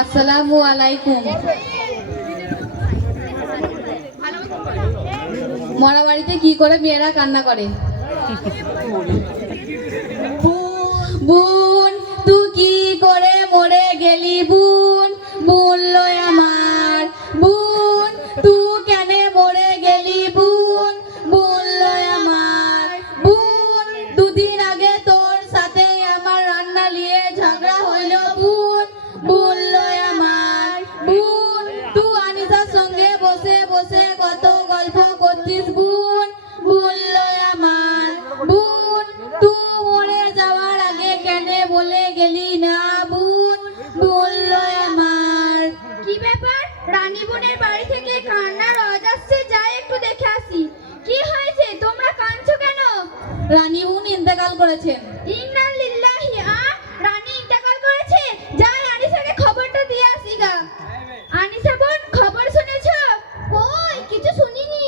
আসসালামু আলাইকুম। মরাবাড়িতে কি করে মেয়েরা কান্না করে? বু রানী বাড়ি থেকে কান্নার আওয়াজ যাই একটু দেখে আসি। কি হয়েছে? তোমরা কাঁদছো কেন? রানী বোন ইন্তেকাল করেছেন। ইন্না লিল্লাহি আ রানী ইন্তেকাল করেছে? যাই আনিসাকে খবরটা দিয়ে আসি গা। আনিসা বোন খবর শুনেছ? কই কিছু শুনিনি।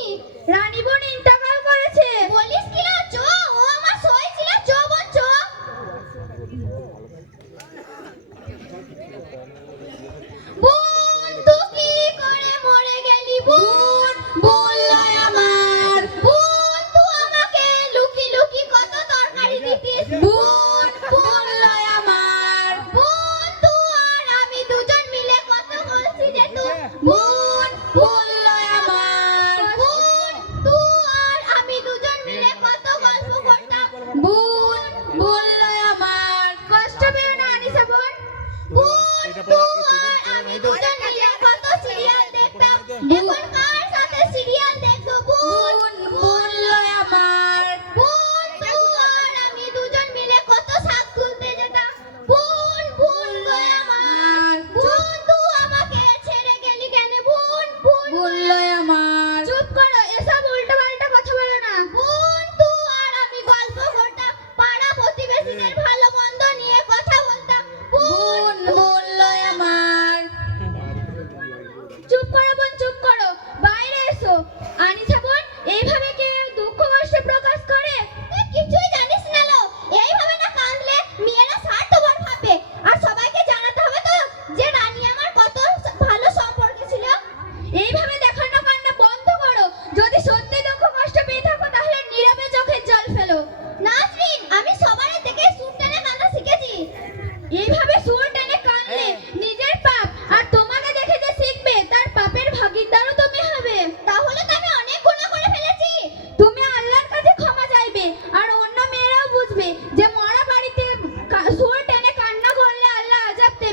রানী বোন ইন্তেকাল করেছে। বলিস কি না চো ও আমার সই ছিল। চো বোন চো। Bun, bun.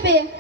নেবে